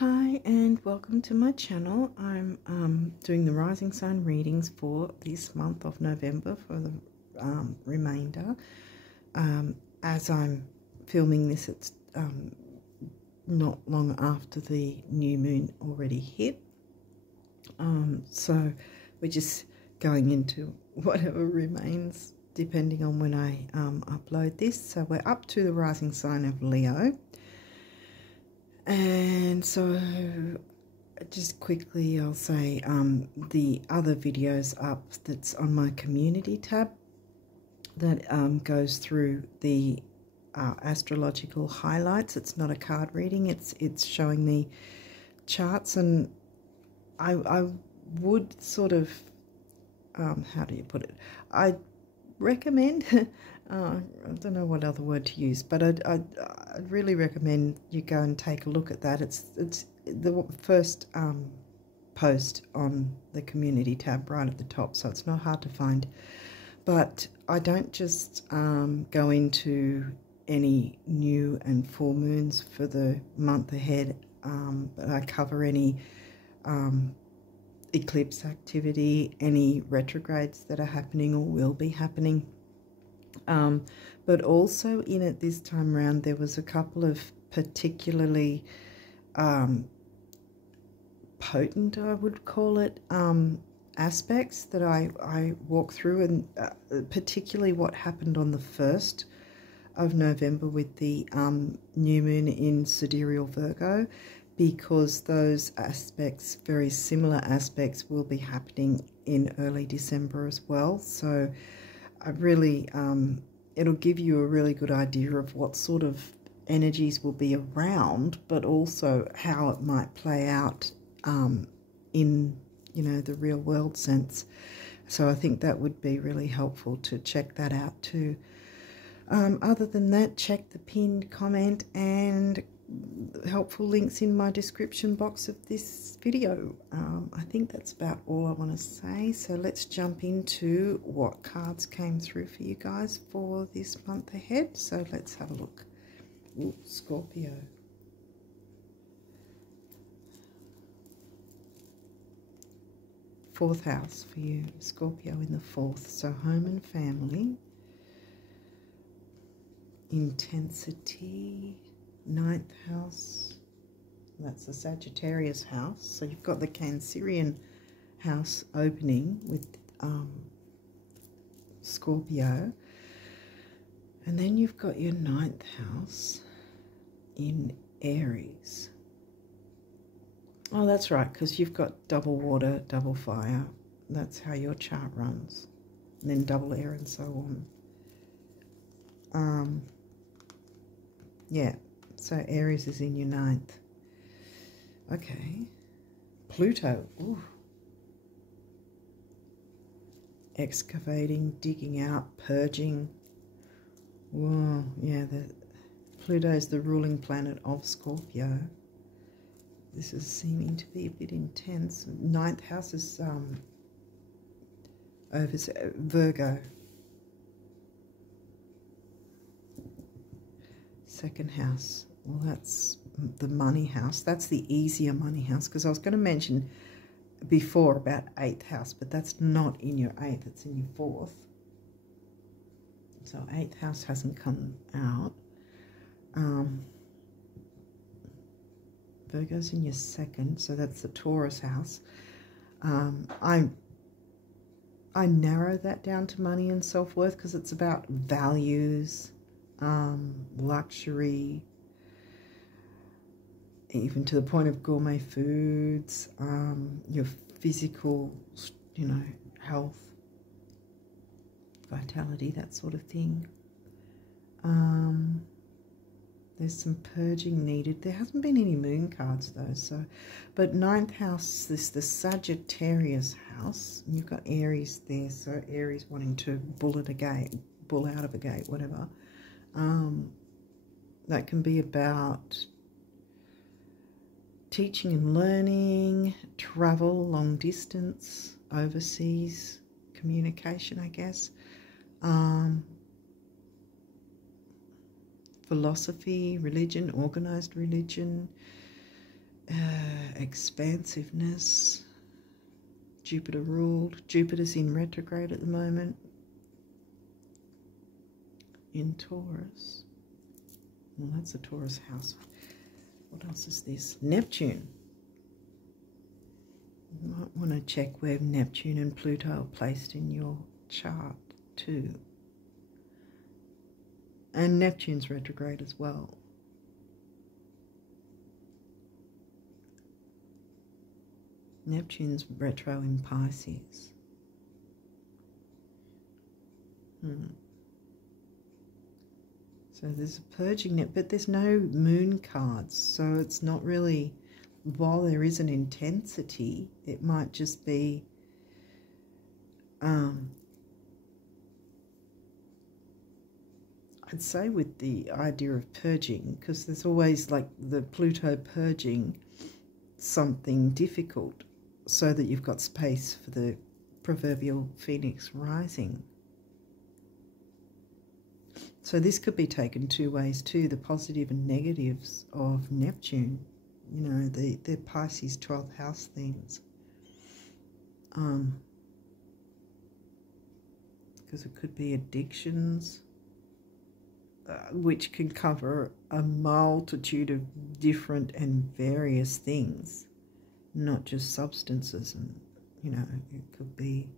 Hi and welcome to my channel. I'm doing the rising sign readings for this month of November for the remainder. As I'm filming this, it's not long after the new moon already hit. So we're just going into whatever remains depending on when I upload this. So we're up to the rising sign of Leo. And so just quickly I'll say the other videos up that's on my community tab that goes through the astrological highlights. It's not a card reading, it's showing the charts, and I would sort of how do you put it, I recommend I don't know what other word to use, but I'd really recommend you go and take a look at that. It's the first post on the community tab right at the top, so it's not hard to find. But I don't just go into any new and full moons for the month ahead, but I cover any eclipse activity, any retrogrades that are happening or will be happening. But also in it this time around, there was a couple of particularly potent, I would call it, aspects that I walk through, and particularly what happened on the 1st of November with the new moon in sidereal Virgo, because those aspects, very similar aspects, will be happening in early December as well. So I really, it'll give you a really good idea of what sort of energies will be around, but also how it might play out in, you know, the real world sense. So I think that would be really helpful to check that out too. Other than that, check the pinned comment and helpful links in my description box of this video. I think that's about all I want to say. So let's jump into what cards came through for you guys for this month ahead. So let's have a look. Ooh, Scorpio. Fourth house for you, Scorpio, in the fourth. So home and family. Intensity. Ninth house, that's the Sagittarius house. So you've got the Cancerian house opening with Scorpio, and then you've got your ninth house in Aries. Oh, that's right, because you've got double water, double fire. That's how your chart runs, and then double air and so on. Yeah. So Aries is in your ninth. Okay. Pluto. Ooh. Excavating, digging out, purging. Whoa, yeah, Pluto is the ruling planet of Scorpio. This is seeming to be a bit intense. Ninth house is over Virgo. Second house. Well, that's the money house. That's the easier money house, because I was going to mention before about 8th house, but that's not in your 8th, it's in your 4th. So 8th house hasn't come out. Virgo's in your 2nd, so that's the Taurus house. I narrow that down to money and self-worth because it's about values, luxury, even to the point of gourmet foods, your physical, you know, health, vitality, that sort of thing. There's some purging needed. There hasn't been any moon cards though, so, but ninth house, this the Sagittarius house, and you've got Aries there, so Aries wanting to bull out of a gate, whatever. That can be about teaching and learning, travel, long distance, overseas communication, I guess. Philosophy, religion, organized religion, expansiveness. Jupiter ruled. Jupiter's in retrograde at the moment in Taurus. Well, that's a Taurus house. What else is this? Neptune. You might want to check where Neptune and Pluto are placed in your chart too. And Neptune's retrograde as well. Neptune's retro in Pisces. So there's a purging net, but there's no moon cards, so it's not really, while there is an intensity, it might just be I'd say with the idea of purging, because there's always like the Pluto purging something difficult so that you've got space for the proverbial phoenix rising. So this could be taken two ways too, the positive and negatives of Neptune, you know, the Pisces 12th house themes. Because it could be addictions, which can cover a multitude of different and various things, not just substances. And, you know, it could be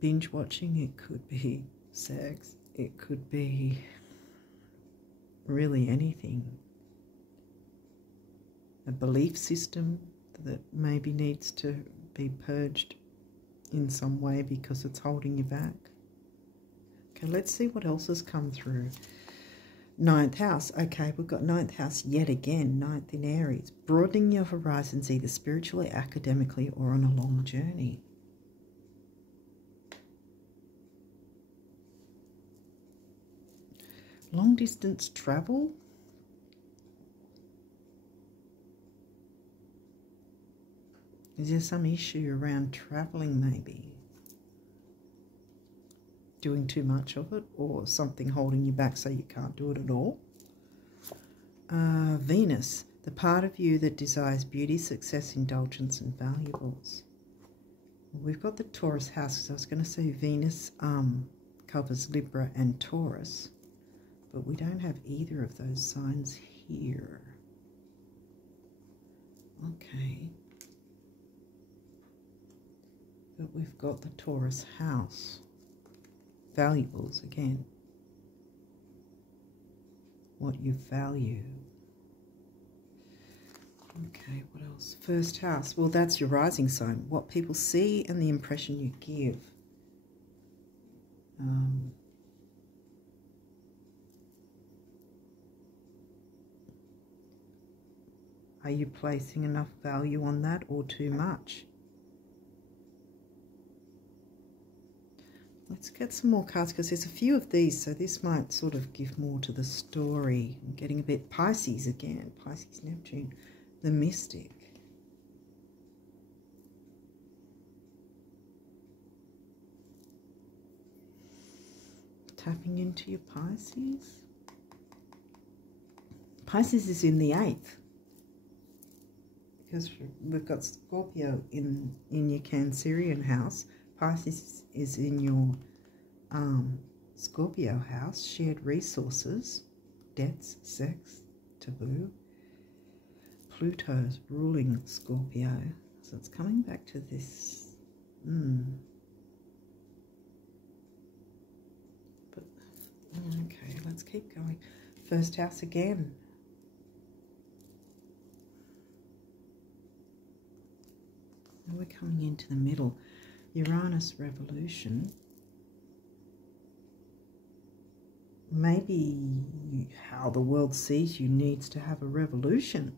binge watching, it could be sex, it could be really anything. A belief system that maybe needs to be purged in some way because it's holding you back. Okay, let's see what else has come through. 9th house. Okay, we've got 9th house yet again, 9th in Aries. Broadening your horizons either spiritually, academically, or on a long journey. Long distance travel. Is there some issue around traveling maybe? Doing too much of it, or something holding you back so you can't do it at all? Venus, the part of you that desires beauty, success, indulgence, and valuables. We've got the Taurus house, because I was going to say Venus covers Libra and Taurus, but we don't have either of those signs here. Okay. But we've got the Taurus house. Valuables again. What you value. Okay, what else? First house. Well, that's your rising sign. What people see and the impression you give. Are you placing enough value on that or too much? Let's get some more cards because there's a few of these, so this might sort of give more to the story. I'm getting a bit Pisces again. Pisces, Neptune, the mystic. Tapping into your Pisces. Pisces is in the 8th. Because we've got Scorpio in your Cancerian house. Pisces is in your Scorpio house. Shared resources, debts, sex, taboo. Pluto's ruling Scorpio. So it's coming back to this. But, okay, let's keep going. First house again. Now we're coming into the middle. Uranus revolution. Maybe how the world sees you needs to have a revolution.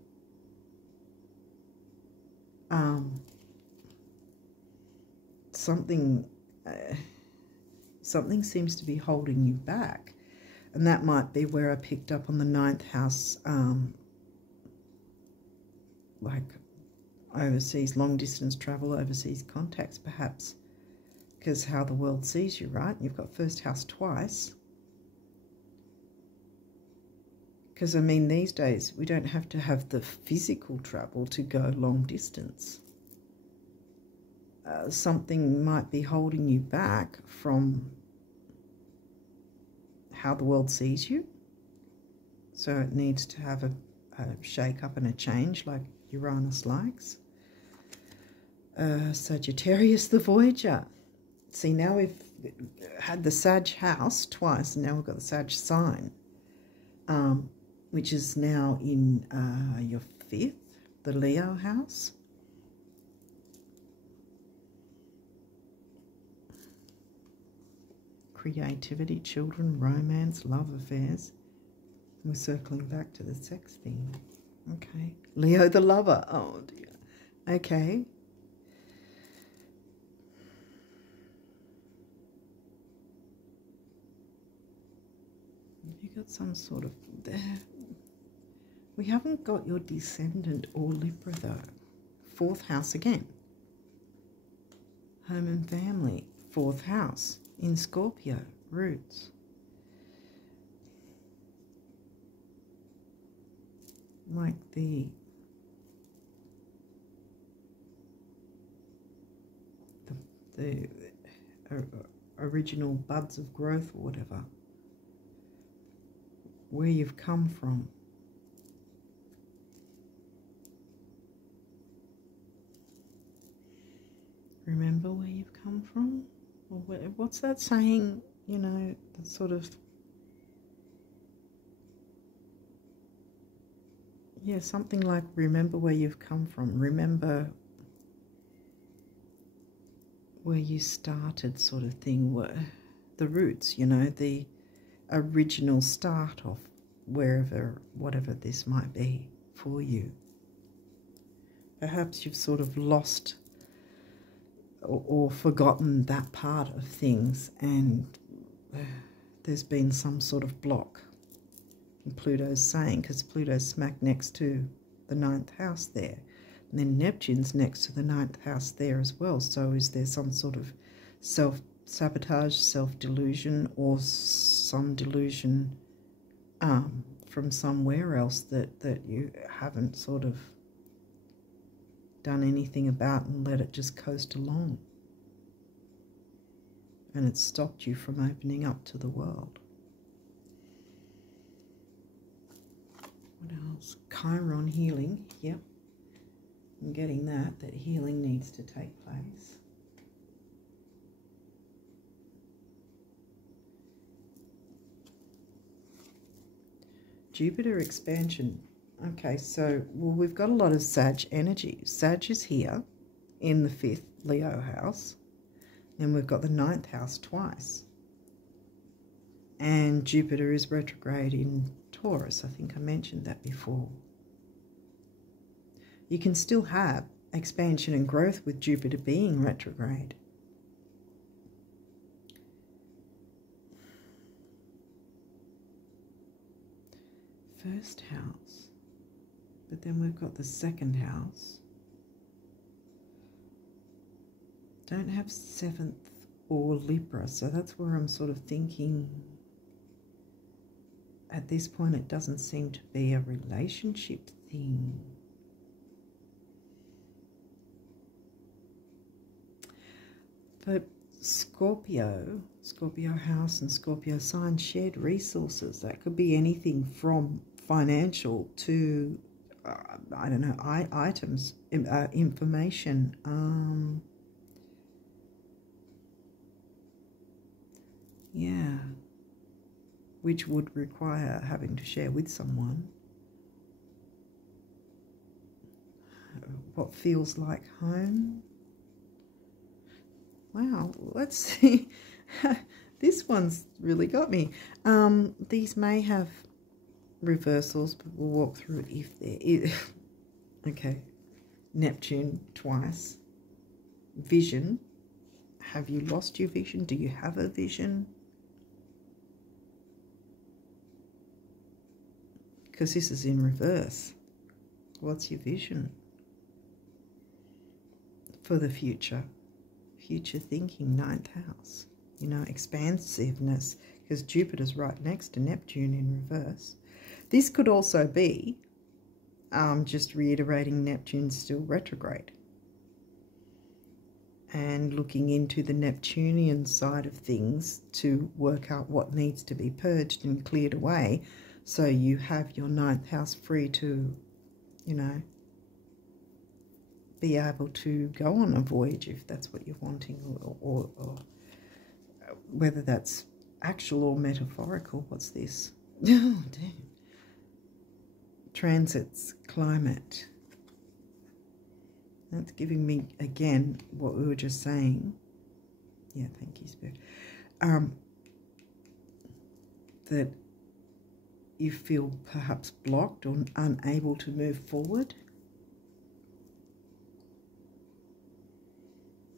Something seems to be holding you back. And that might be where I picked up on the 9th house, like overseas, long distance travel, overseas contacts perhaps, because how the world sees you, right? You've got first house twice. Because, I mean, these days we don't have to have the physical travel to go long distance. Something might be holding you back from how the world sees you. So it needs to have a shake-up and a change like Uranus likes. Sagittarius the Voyager. See, now we've had the Sag house twice, and now we've got the Sag sign. Which is now in your 5th, the Leo house. Creativity, children, romance, love affairs. We're circling back to the sex thing. Okay. Leo the lover. Oh dear. Okay. You got some sort of there. We haven't got your descendant or Libra though. 4th house again. Home and family. 4th house in Scorpio. Roots. Like the original buds of growth or whatever. Where you've come from. Remember where you've come from? Or what's that saying? You know, the sort of... Yeah, something like remember where you've come from. Remember where you started, sort of thing. The roots, you know, the original start of wherever, whatever this might be for you. Perhaps you've sort of lost or forgotten that part of things, and there's been some sort of block. And Pluto's saying, because Pluto's smack next to the 9th house there, and then Neptune's next to the 9th house there as well. So is there some sort of self-sabotage, self-delusion, or some delusion from somewhere else that you haven't sort of done anything about and let it just coast along? And it's stopped you from opening up to the world. What else? Chiron healing. Yep. I'm getting that healing needs to take place. Jupiter expansion. Okay, so we've got a lot of Sag energy. Sag is here in the 5th Leo house. Then we've got the 9th house twice. And Jupiter is retrograde in Taurus. I think I mentioned that before. You can still have expansion and growth with Jupiter being retrograde. First house. But then we've got the 2nd house. Don't have 7th or Libra, so that's where I'm sort of thinking at this point it doesn't seem to be a relationship thing. But Scorpio house and Scorpio sign, shared resources. That could be anything from financial to, I don't know, items, information. Yeah, which would require having to share with someone what feels like home. Wow, let's see. This one's really got me. These may have reversals, but we'll walk through it if they're... Okay, Neptune twice. Vision. Have you lost your vision? Do you have a vision? Because this is in reverse. What's your vision for the future? Future thinking, 9th house. You know, expansiveness, because Jupiter's right next to Neptune in reverse. This could also be just reiterating Neptune's still retrograde and looking into the Neptunian side of things to work out what needs to be purged and cleared away, so you have your 9th house free to, you know, be able to go on a voyage if that's what you're wanting, or whether that's actual or metaphorical. What's this? Oh, damn. Transits, climate. That's giving me, again, what we were just saying. Yeah, thank you, Spirit. That you feel perhaps blocked or unable to move forward.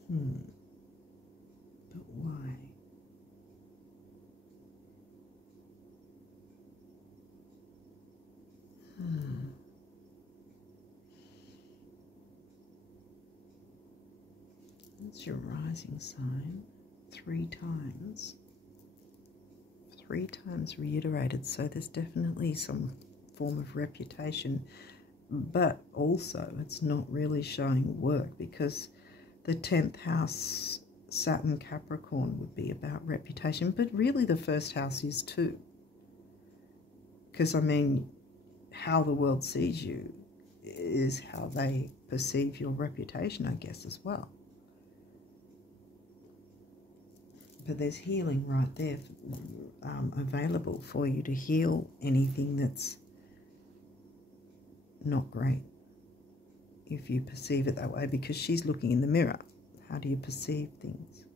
But why? That's your rising sign. 3 times. 3 times reiterated. So there's definitely some form of reputation. But also it's not really showing work, because the 10th house, Saturn Capricorn, would be about reputation. But really the first house is too. Because, I mean, how the world sees you is how they perceive your reputation, I guess, as well. But there's healing right there available for you to heal anything that's not great, if you perceive it that way, because she's looking in the mirror. How do you perceive things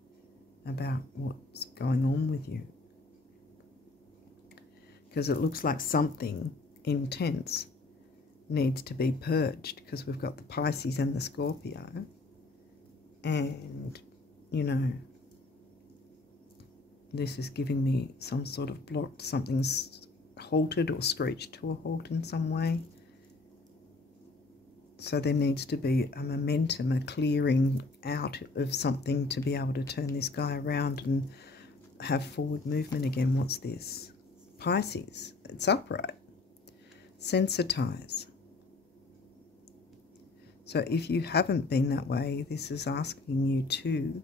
about what's going on with you? Because it looks like something intense needs to be purged, because we've got the Pisces and the Scorpio, and, you know, this is giving me some sort of block. Something's halted or screeched to a halt in some way. So there needs to be a momentum, a clearing out of something to be able to turn this guy around and have forward movement again. What's this? Pisces. It's upright. Sensitize. So if you haven't been that way, this is asking you to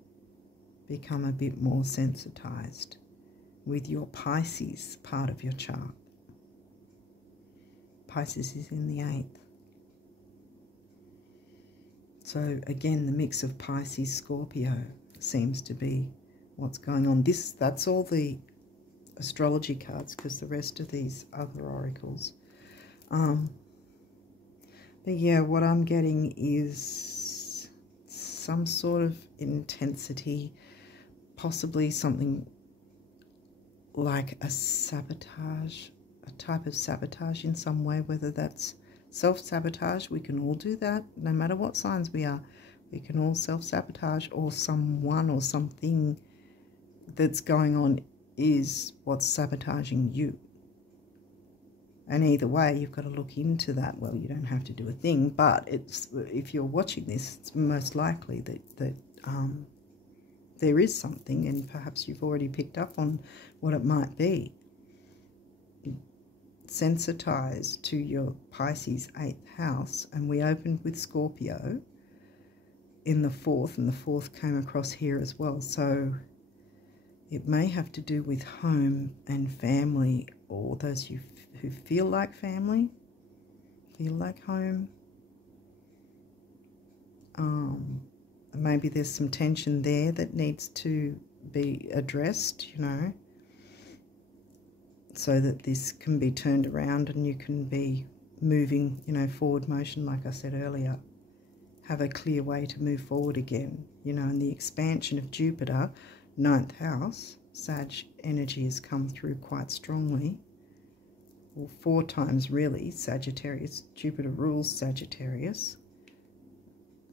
become a bit more sensitized with your Pisces part of your chart. Pisces is in the 8th. So again, the mix of Pisces, Scorpio seems to be what's going on. That's all the astrology cards, because the rest of these other oracles. But yeah, what I'm getting is some sort of intensity, possibly something like a sabotage, a type of sabotage in some way, whether that's self-sabotage. We can all do that, no matter what signs we are. We can all self-sabotage, or someone or something that's going on is what's sabotaging you. And either way, you've got to look into that. Well, you don't have to do a thing, but it's, if you're watching this, it's most likely that there is something, and perhaps you've already picked up on what it might be. Sensitized to your Pisces 8th house, and we opened with Scorpio in the 4th, and the 4th came across here as well. So it may have to do with home and family, or those who feel like family, feel like home. Maybe there's some tension there that needs to be addressed, you know, so that this can be turned around and you can be moving, you know, forward motion, like I said earlier. Have a clear way to move forward again, you know, and the expansion of Jupiter, 9th house, Sag energy has come through quite strongly. Well, 4 times really. Sagittarius, Jupiter rules Sagittarius.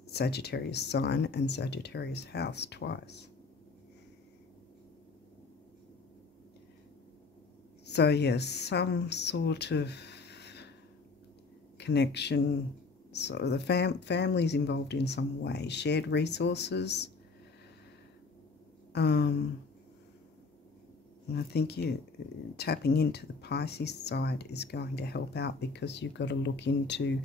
Sagittarius sign and Sagittarius house twice. So yes, some sort of connection. So the family's involved in some way. Shared resources. And I think you tapping into the Pisces side is going to help out, because you've got to look into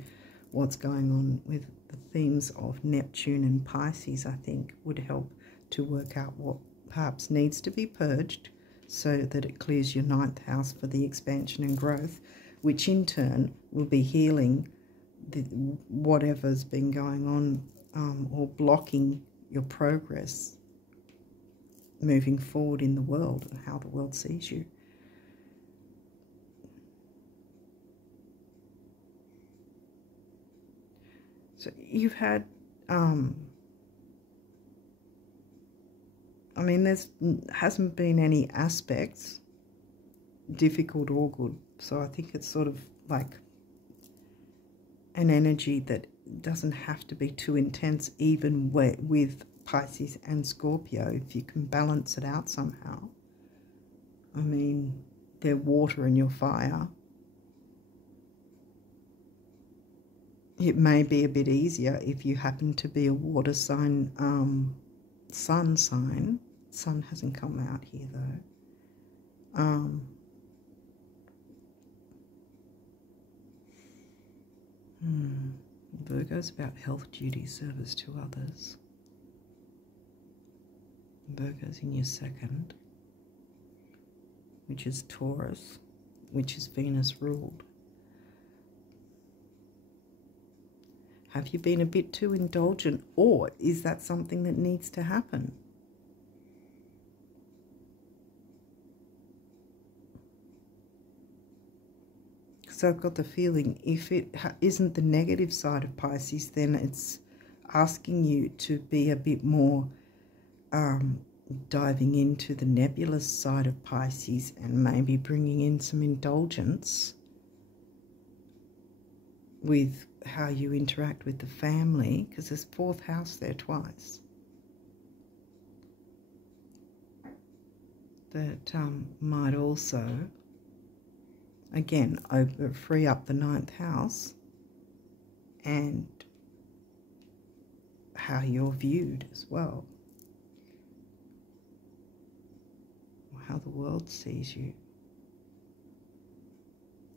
what's going on with the themes of Neptune and Pisces. I think would help to work out what perhaps needs to be purged so that it clears your 9th house for the expansion and growth, which in turn will be healing whatever's been going on or blocking your progress moving forward in the world and how the world sees you. So you've had, I mean, hasn't been any aspects, difficult or good. So I think it's sort of like an energy that doesn't have to be too intense, even with Pisces and Scorpio, if you can balance it out somehow. I mean, they're water and you're fire. It may be a bit easier if you happen to be a water sign, sun sign. Sun hasn't come out here though. Virgo's about health, duty, service to others. Virgo's in your 2nd, which is Taurus, which is Venus ruled. Have you been a bit too indulgent, or is that something that needs to happen? Because I've got the feeling if it isn't the negative side of Pisces, then it's asking you to be a bit more diving into the nebulous side of Pisces and maybe bringing in some indulgence with how you interact with the family, because there's 4th house there twice. That might also, again, free up the 9th house and how you're viewed as well. How the world sees you.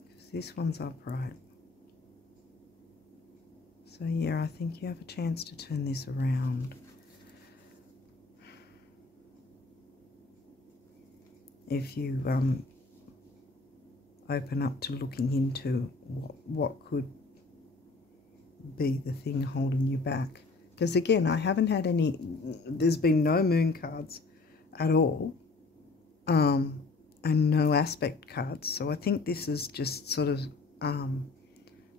Because this one's upright. So yeah, I think you have a chance to turn this around. If you open up to looking into what could be the thing holding you back. Because again, I haven't had any, there's been no moon cards at all. And no aspect cards. So I think this is just sort of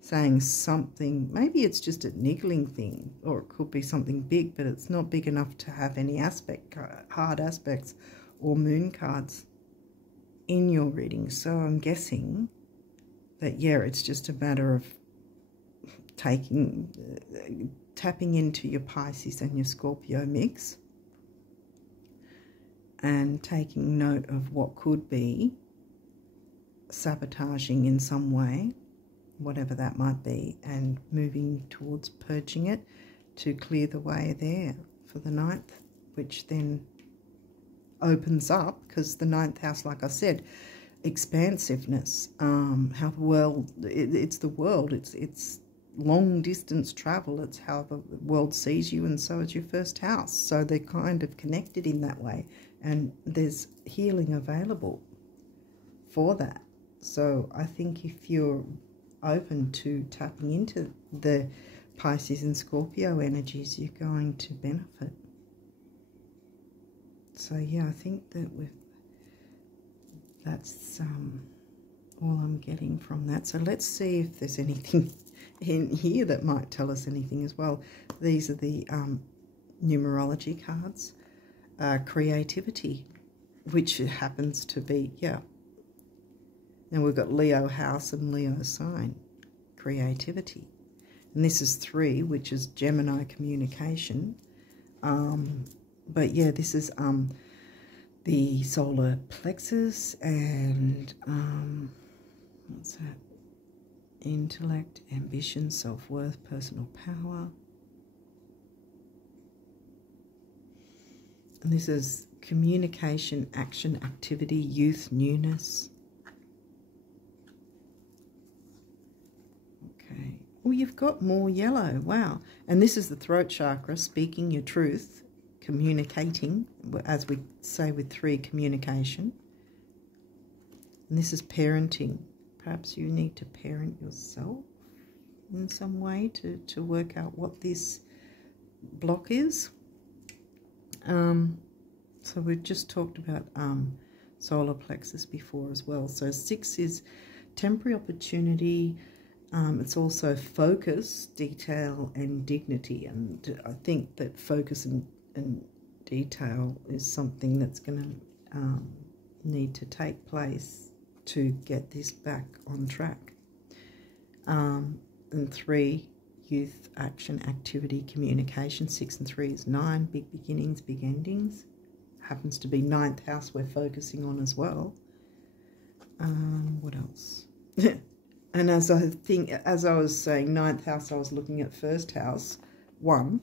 saying something, maybe it's just a niggling thing, or it could be something big, but it's not big enough to have any hard aspects or moon cards in your reading. So I'm guessing that, yeah, it's just a matter of tapping into your Pisces and your Scorpio mix, and taking note of what could be sabotaging in some way, whatever that might be, and moving towards purging it to clear the way there for the 9th, which then opens up, because the 9th house, like I said, expansiveness, how the world, it's the world, it's long distance travel, it's how the world sees you, and so is your 1st house. So they're kind of connected in that way. And there's healing available for that. So I think if you're open to tapping into the Pisces and Scorpio energies, you're going to benefit. So yeah, I think that that's all I'm getting from that. So let's see if there's anything in here that might tell us anything as well. These are the numerology cards. Creativity, which happens to be, yeah. And we've got Leo house and Leo sign, creativity. And this is 3, which is Gemini communication. But yeah, this is the solar plexus and what's that? Intellect, ambition, self-worth, personal power. And this is communication, action, activity, youth, newness. Okay. Oh, you've got more yellow. Wow. And this is the throat chakra, speaking your truth, communicating, as we say with 3, communication. And this is parenting. Perhaps you need to parent yourself in some way to work out what this block is. So we've just talked about solar plexus before as well. So 6 is temporary opportunity. It's also focus, detail, and dignity. And I think that focus and detail is something that's going to need to take place to get this back on track. And 3, youth, action, activity, communication. 6 and 3 is 9, big beginnings, big endings. Happens to be 9th house we're focusing on as well. What else? And as I was saying 9th house, I was looking at 1st house, 1,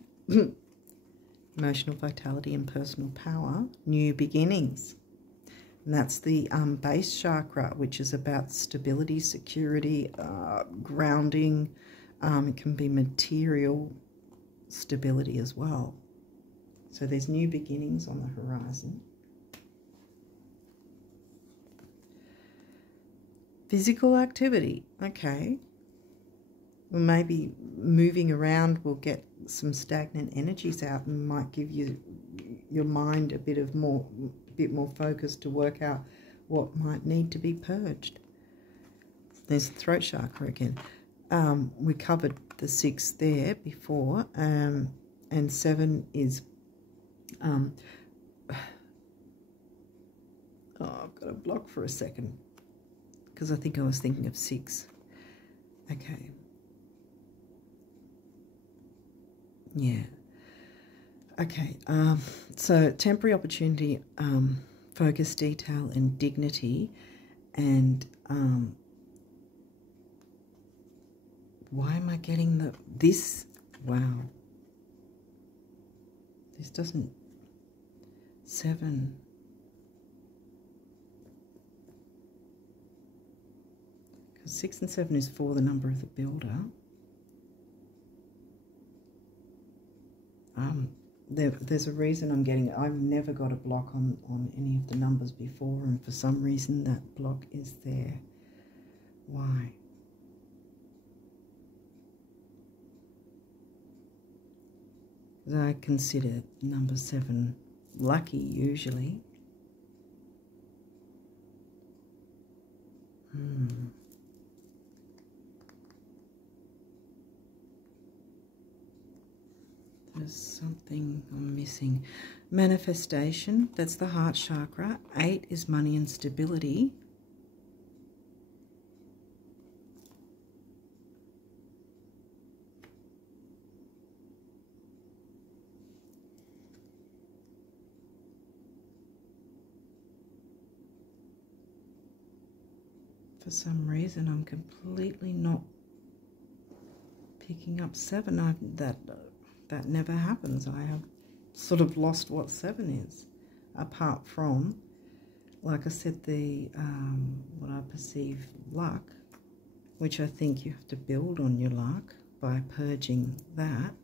emotional vitality and personal power, new beginnings. And that's the base chakra, which is about stability, security, grounding. It can be material stability as well. So there's new beginnings on the horizon. Physical activity, okay. Well, maybe moving around will get some stagnant energies out and might give you your mind a bit more focus to work out what might need to be purged. There's the throat chakra again. We covered the 6 there before, and 7 is oh, I've got a block for a second because I think I was thinking of 6. Okay. Yeah. Okay. So temporary opportunity, focus, detail, and dignity, and why am I getting this? Wow. This doesn't. 7. Because 6 and 7 is 4, the number of the builder. There's a reason I'm getting it. I've never got a block on any of the numbers before, and for some reason that block is there. Why? I consider number 7 lucky usually. There's something I'm missing. Manifestation, that's the heart chakra. 8 is money and stability. For some reason, I'm completely not picking up 7. That never happens. I have sort of lost what 7 is, apart from, like I said, the what I perceive luck, which I think you have to build on your luck by purging that.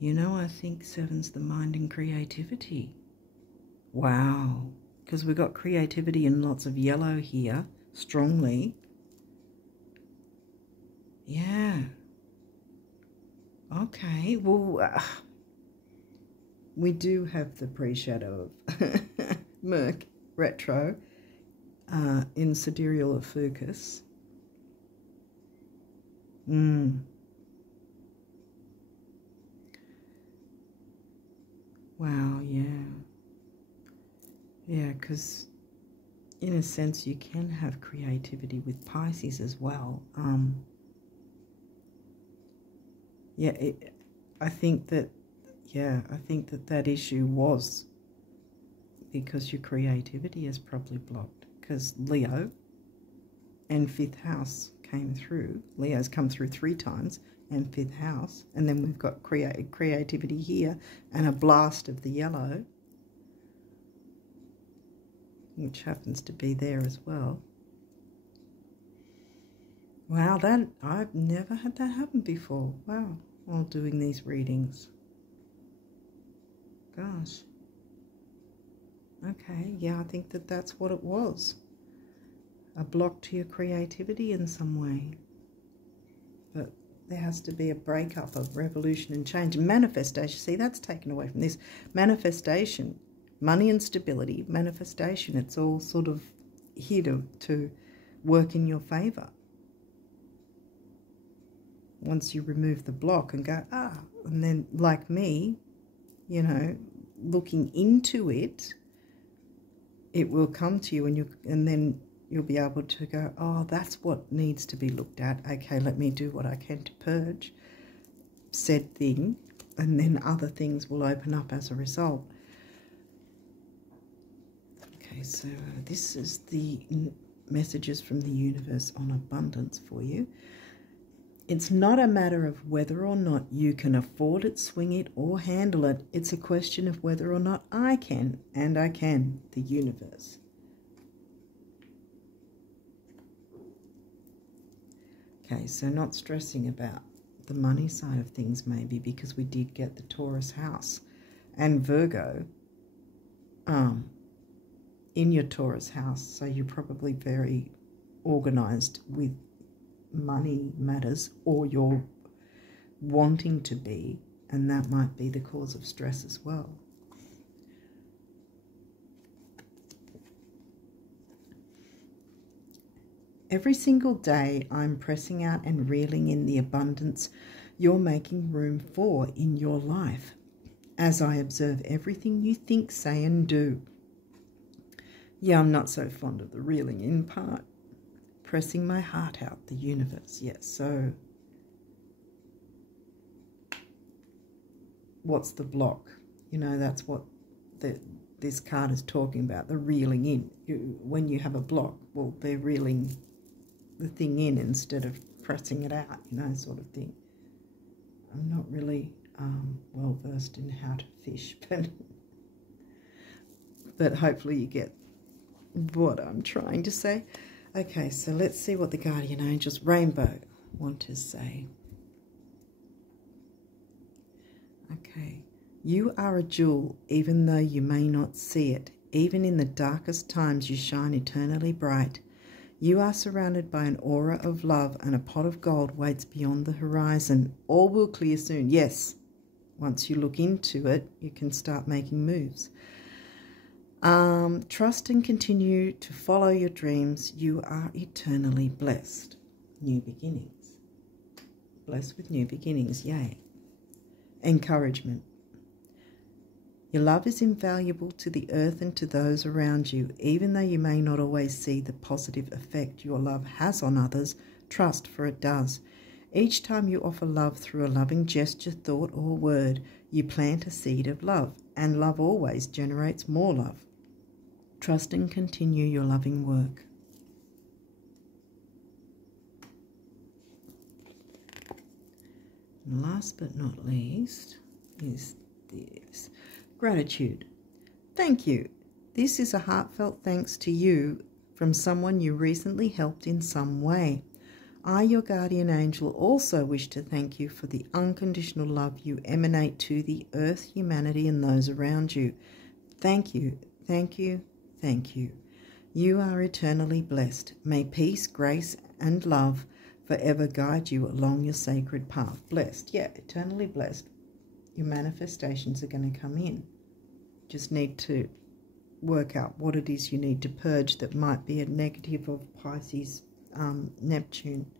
You know, I think 7's the mind and creativity. Wow. Because we've got creativity and lots of yellow here, strongly. Yeah. Okay. Well, we do have the pre-shadow of Merc retro in sidereal of Fucus. Wow, yeah. Yeah, because in a sense you can have creativity with Pisces as well. Yeah, I think that issue was because your creativity is probably blocked, because Leo and 5th house came through. Leo's come through 3 times. and 5th house. And then we've got creativity here and a blast of the yellow, which happens to be there as well. Wow, I've never had that happen before. Wow, while doing these readings. Gosh. Okay, yeah, I think that's what it was. A block to your creativity in some way. But there has to be a breakup of revolution and change. Manifestation, see, that's taken away from this. Manifestation, money and stability, manifestation, it's all sort of here to work in your favour. Once you remove the block and go, and then like me, you know, looking into it, it will come to you, and then you'll be able to go, oh, that's what needs to be looked at. Okay, let me do what I can to purge said thing, and then other things will open up as a result. Okay, so this is the messages from the universe on abundance for you. It's not a matter of whether or not you can afford it, swing it, or handle it. It's a question of whether or not I can, and I can, the universe. Okay, so not stressing about the money side of things maybe, because we did get the Taurus house and Virgo in your Taurus house, so you're probably very organised with money matters, or you're wanting to be, and that might be the cause of stress as well. Every single day I'm pressing out and reeling in the abundance you're making room for in your life as I observe everything you think, say and do. Yeah, I'm not so fond of the reeling in part. Pressing my heart out, the universe. Yes, so what's the block? You know, that's what this card is talking about, the reeling in. When you have a block, well, they're reeling the thing in instead of pressing it out, you know, sort of thing. I'm not really well versed in how to fish, but hopefully you get what I'm trying to say. Okay, so let's see what the guardian angels, rainbow, want to say. Okay, you are a jewel, even though you may not see it. Even in the darkest times, you shine eternally bright. You are surrounded by an aura of love, and a pot of gold waits beyond the horizon. All will clear soon. Yes, once you look into it, you can start making moves. Trust and continue to follow your dreams. You are eternally blessed. New beginnings. Blessed with new beginnings. Yay. Encouragement. Your love is invaluable to the earth and to those around you. Even though you may not always see the positive effect your love has on others, trust, for it does. Each time you offer love through a loving gesture, thought, or word, you plant a seed of love, and love always generates more love. Trust and continue your loving work. And last but not least is this. Gratitude. Thank you. This is a heartfelt thanks to you from someone you recently helped in some way. I, your guardian angel, also wish to thank you for the unconditional love you emanate to the earth, humanity, and those around you. Thank you, thank you, thank you. You are eternally blessed. May peace, grace, and love forever guide you along your sacred path. Blessed, yeah, eternally blessed. Your manifestations are going to come in. Just need to work out what it is you need to purge that might be a negative of Pisces, Neptune,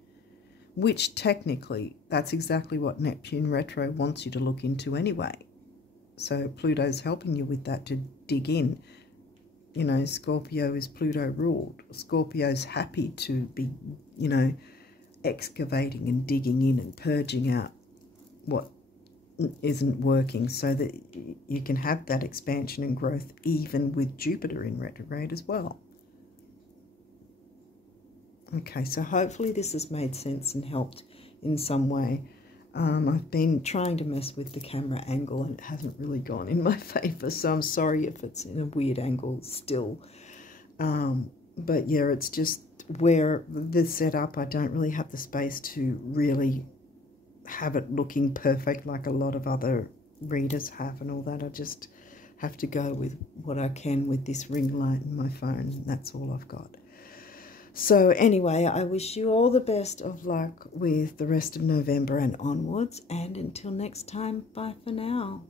which technically that's exactly what Neptune retro wants you to look into anyway. So Pluto's helping you with that, to dig in. You know, Scorpio is Pluto ruled. Scorpio's happy to be, you know, excavating and digging in and purging out what isn't working, so that you can have that expansion and growth even with Jupiter in retrograde as well. Okay, so hopefully this has made sense and helped in some way. I've been trying to mess with the camera angle and it hasn't really gone in my favour, so I'm sorry if it's in a weird angle still. But yeah, it's just where the setup, I don't really have the space to really have it looking perfect like a lot of other readers have and all that. I just have to go with what I can with this ring light and my phone, and that's all I've got. So anyway, I wish you all the best of luck with the rest of November and onwards, and until next time, bye for now.